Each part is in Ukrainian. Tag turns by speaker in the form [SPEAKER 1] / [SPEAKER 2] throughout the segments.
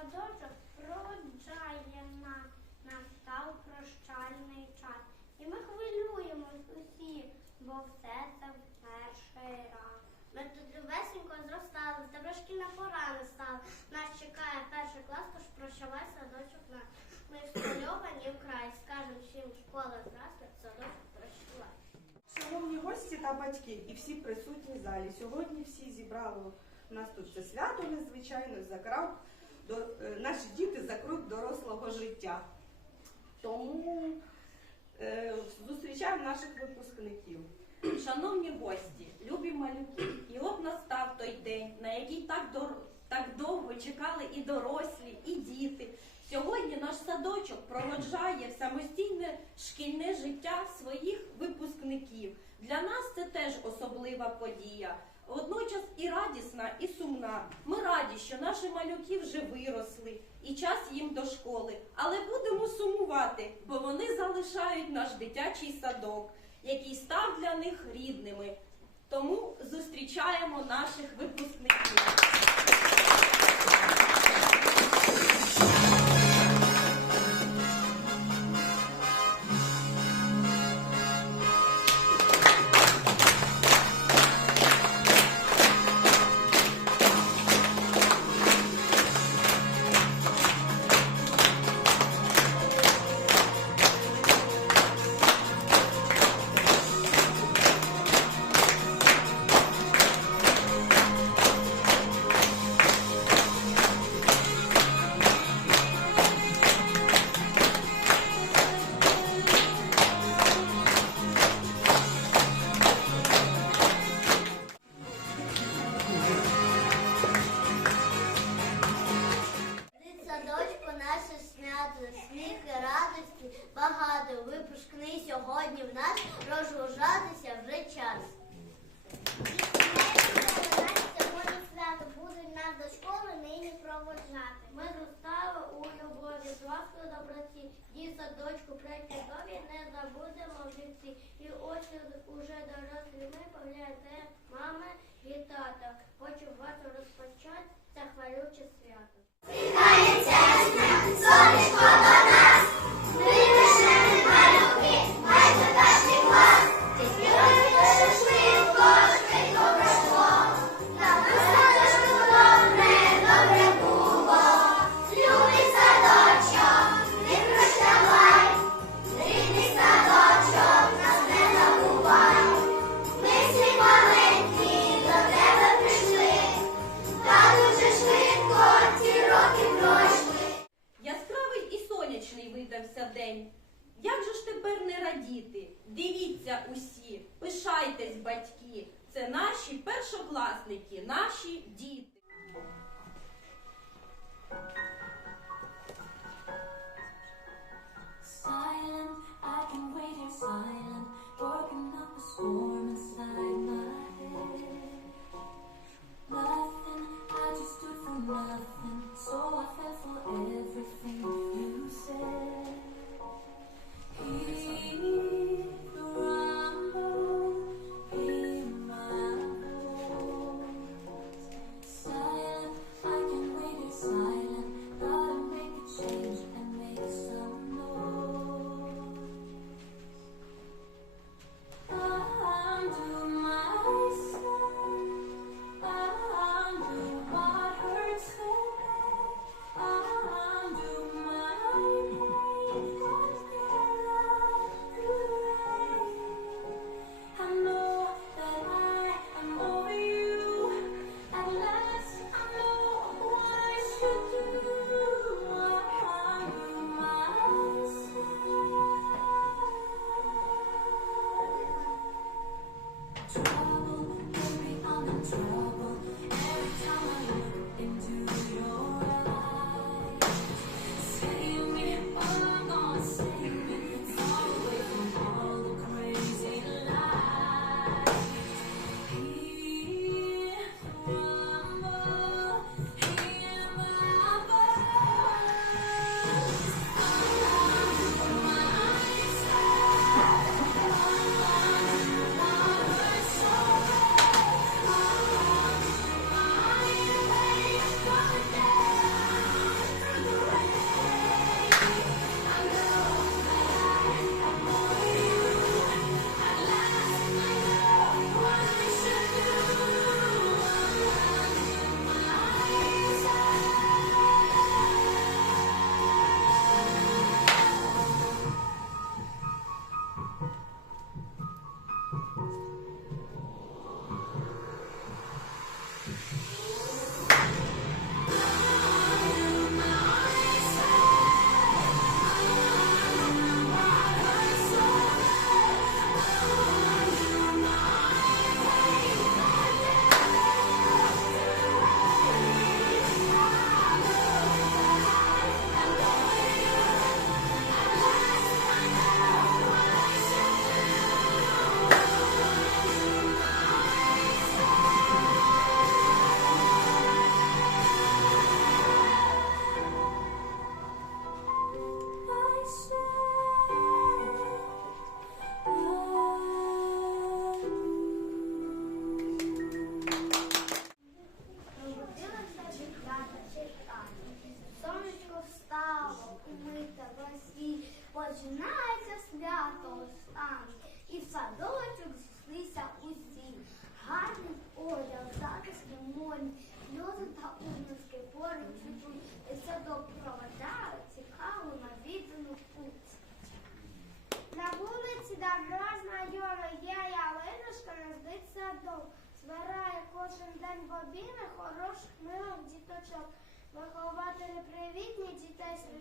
[SPEAKER 1] Садочок проводжає нас, настав прощальний час. І ми хвилюємось усі, бо все це в перший раз. Ми тут любесенько зростали, в тебе шкільна пора настала. Нас чекає перший клас, тож прощавай садочок наш. Ми схвильовані вкрай, скажем всім школа здрастуй, садочок прощавай.
[SPEAKER 2] Шановні гості та батьки і всі присутні в залі. Сьогодні всі зібрали у нас тут це свято незвичайно за крок до е, наші діти за крок дорослого життя. Тому е, зустрічаємо наших випускників.
[SPEAKER 3] Шановні гості, любі малюки, і от настав той день, на який так, дор... так довго чекали і дорослі, і діти. Сьогодні наш садочок проводжає самостійне шкільне життя своїх випускників. Для нас це теж особлива подія. Водночас і радісна, і сумна. Ми раді, що наші малюки вже виросли, і час їм до школи. Але будемо сумувати, бо вони залишають наш дитячий садок який став для них рідними. Тому зустрічаємо наших випускників.
[SPEAKER 1] Сьогодні в нас розгружатися вже час. Сьогодні свято будуть нас до школи нині проводжати. Ми зостали у любові, з ласкою доброті. Ді садочку причудові не забудемо в житті. І ось уже дорослі ми поглядаємо мами і тата. Хочу вас розпочати це хвалюче свято.
[SPEAKER 3] Яскравий і сонячний видався день. Як же ж тепер не радіти? Дивіться усі, пишайтесь, батьки. Це наші першокласники, наші діти.
[SPEAKER 4] Nothing, I just stood for nothing, so I fell for everything you said.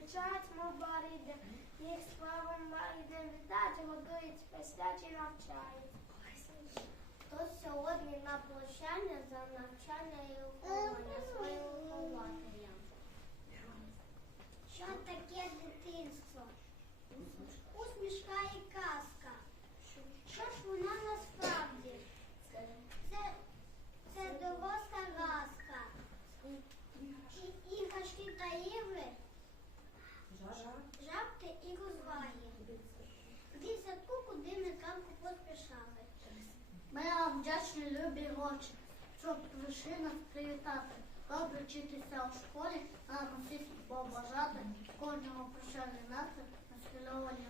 [SPEAKER 4] кричать, мов бариде, їх славим баридем вітать, годують, пестять і навчають. Хто сьогодні на прощання за навчання і охолоння своїм вихователям? Що таке дитинство? Усмішка і казка. Що ж вона насправді? Це це доросла казка. І іграшки та ігри жабки і розваги. Від садку, куди ми зранку поспішали. Ми вам вдячні любі очі, щоб прийшли нас привітати. Добре вчитися у школі, нам усіх побажати, кожного прощальний настрій на схвильовані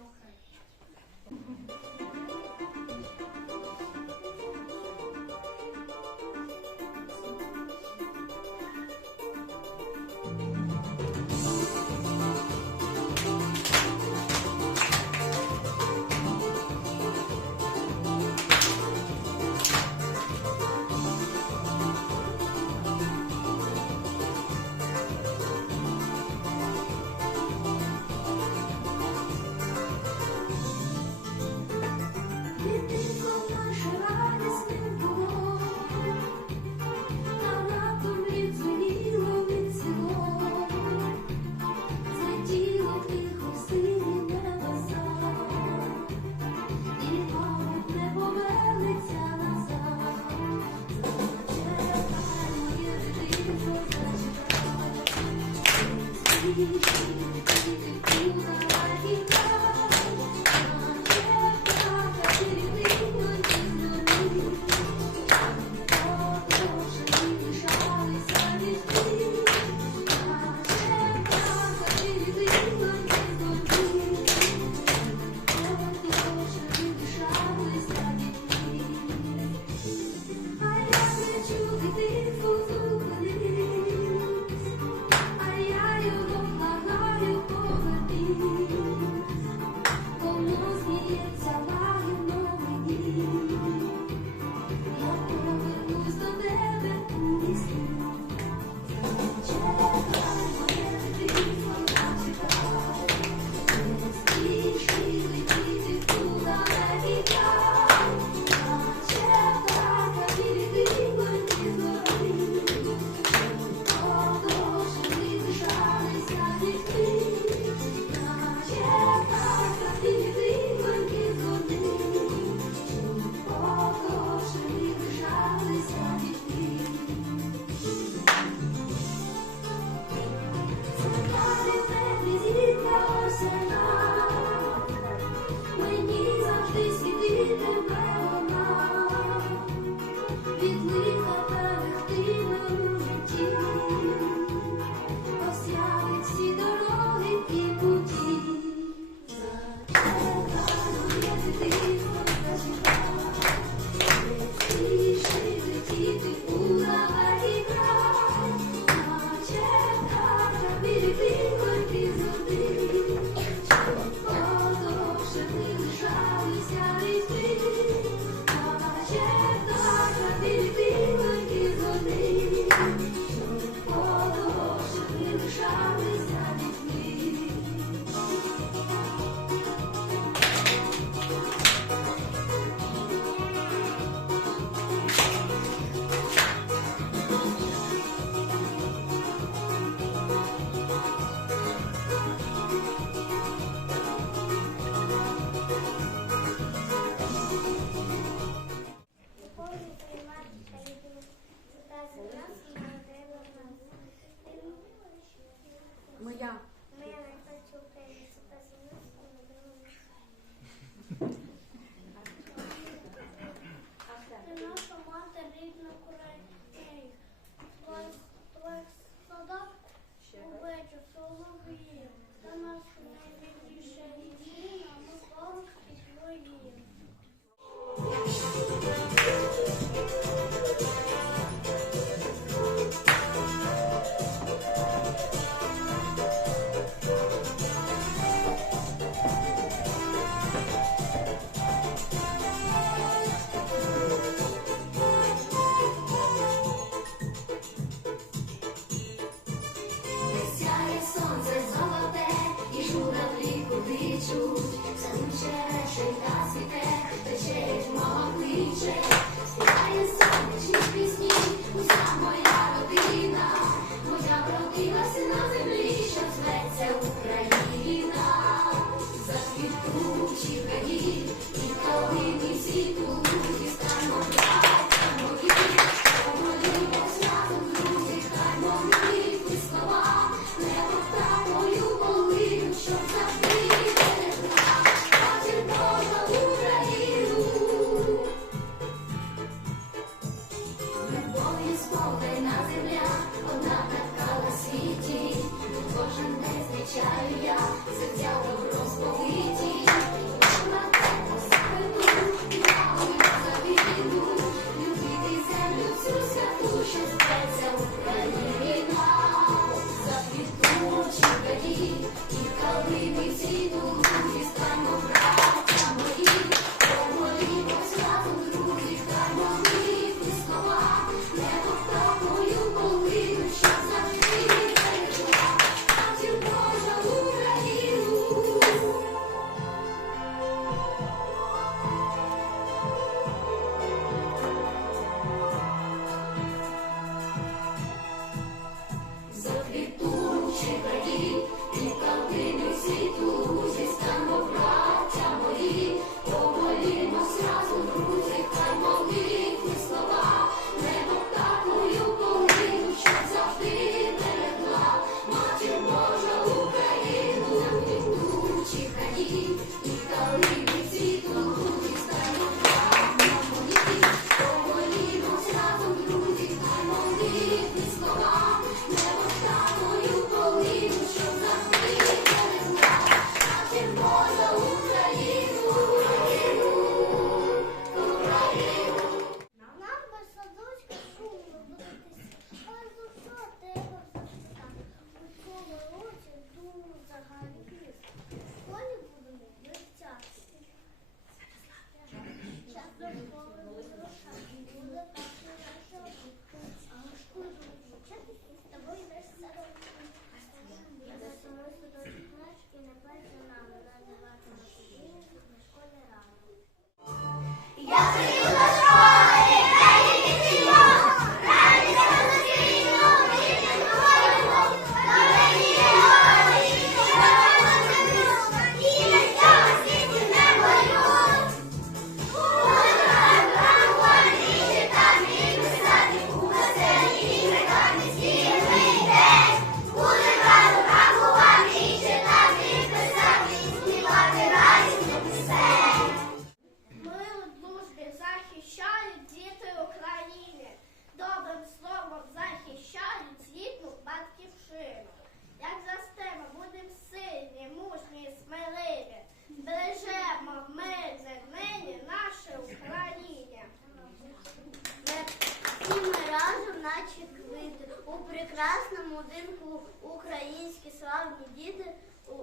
[SPEAKER 4] наче квіти у прекрасному динку українські славні діти у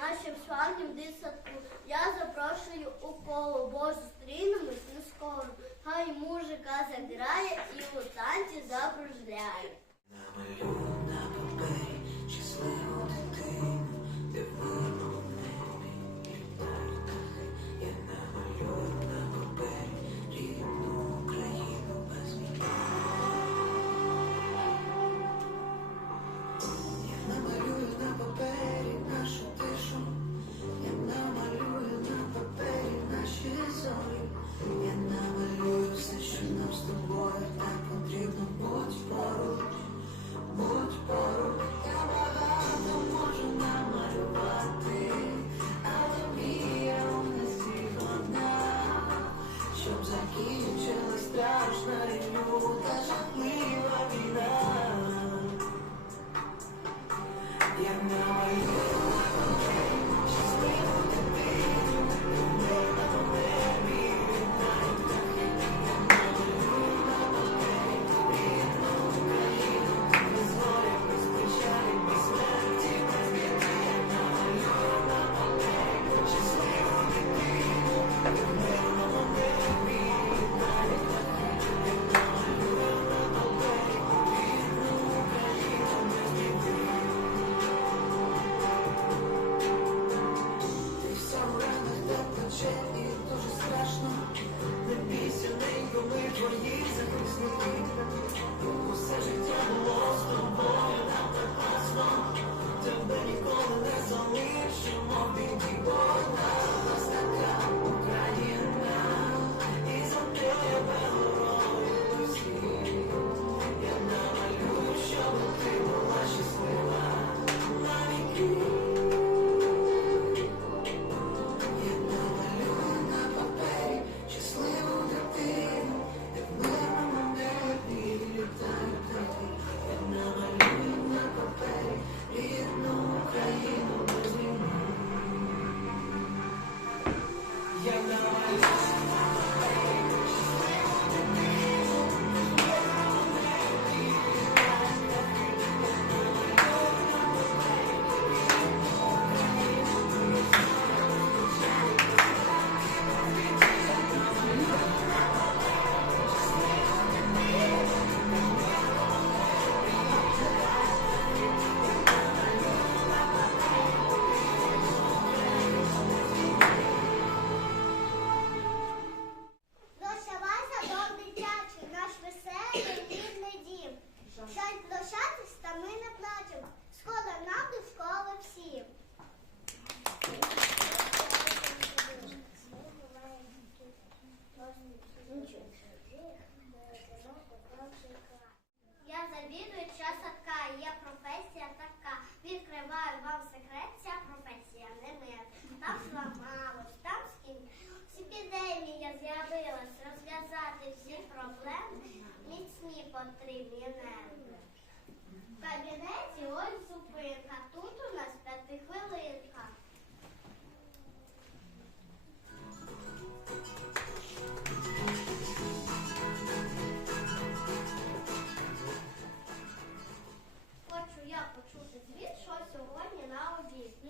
[SPEAKER 4] нашому славнім дитсадку. Я запрошую у коло бо зустрінемось не скоро. Хай мужика забирає і у танці
[SPEAKER 5] запружляє.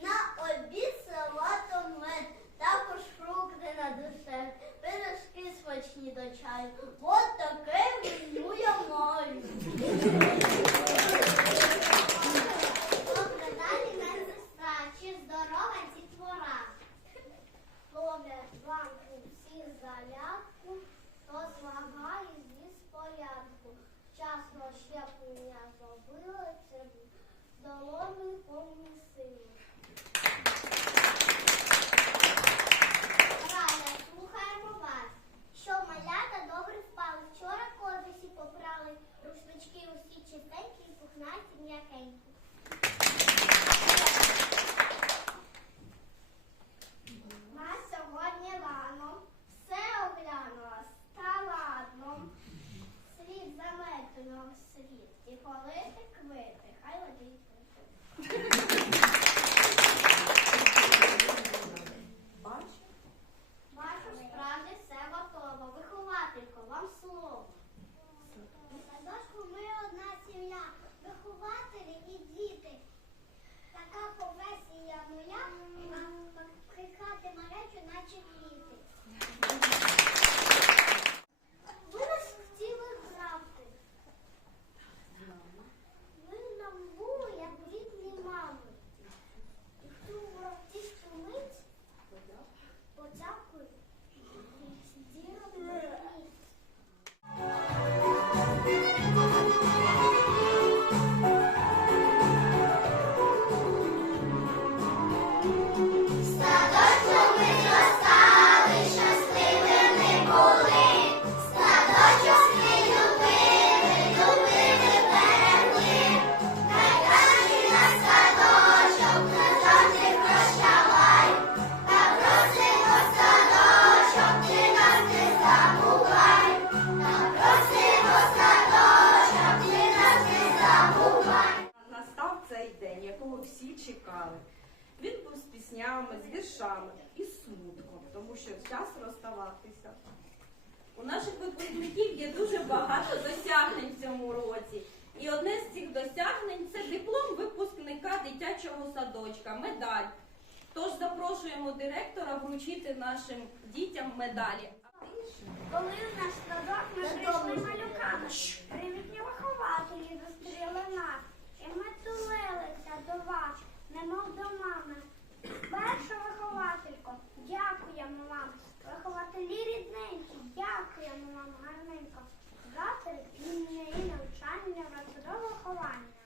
[SPEAKER 5] На
[SPEAKER 6] обід салат омлет, також фрукти на десерт, пирожки смачні до чаю. От таке меню маю. Добре, далі медсестра, чи здорова дітвора? Ловлять вам усіх залядку, то злагає зі спорядку. Вчасно щеплення зробили, ми повні сили. Рая, слухаємо вас. Що малята добре спали. Вчора козисі попрали, рушнички усі чистенькі і пухнасті м'якенькі.
[SPEAKER 2] Чекали. Він був з піснями, з віршами і з смутком, тому що час розставатися.
[SPEAKER 3] У наших випускників є дуже багато досягнень в цьому році. І одне з цих досягнень це диплом випускника дитячого садочка, медаль. Тож запрошуємо директора вручити нашим дітям медалі.
[SPEAKER 6] Коли в наш садок ми прийшли
[SPEAKER 7] немов до мами. Перша вихователько, дякуємо вам. Вихователі рідненькі, дякуємо вам гарненько. Завтра пільне і навчання в розбудову ховання.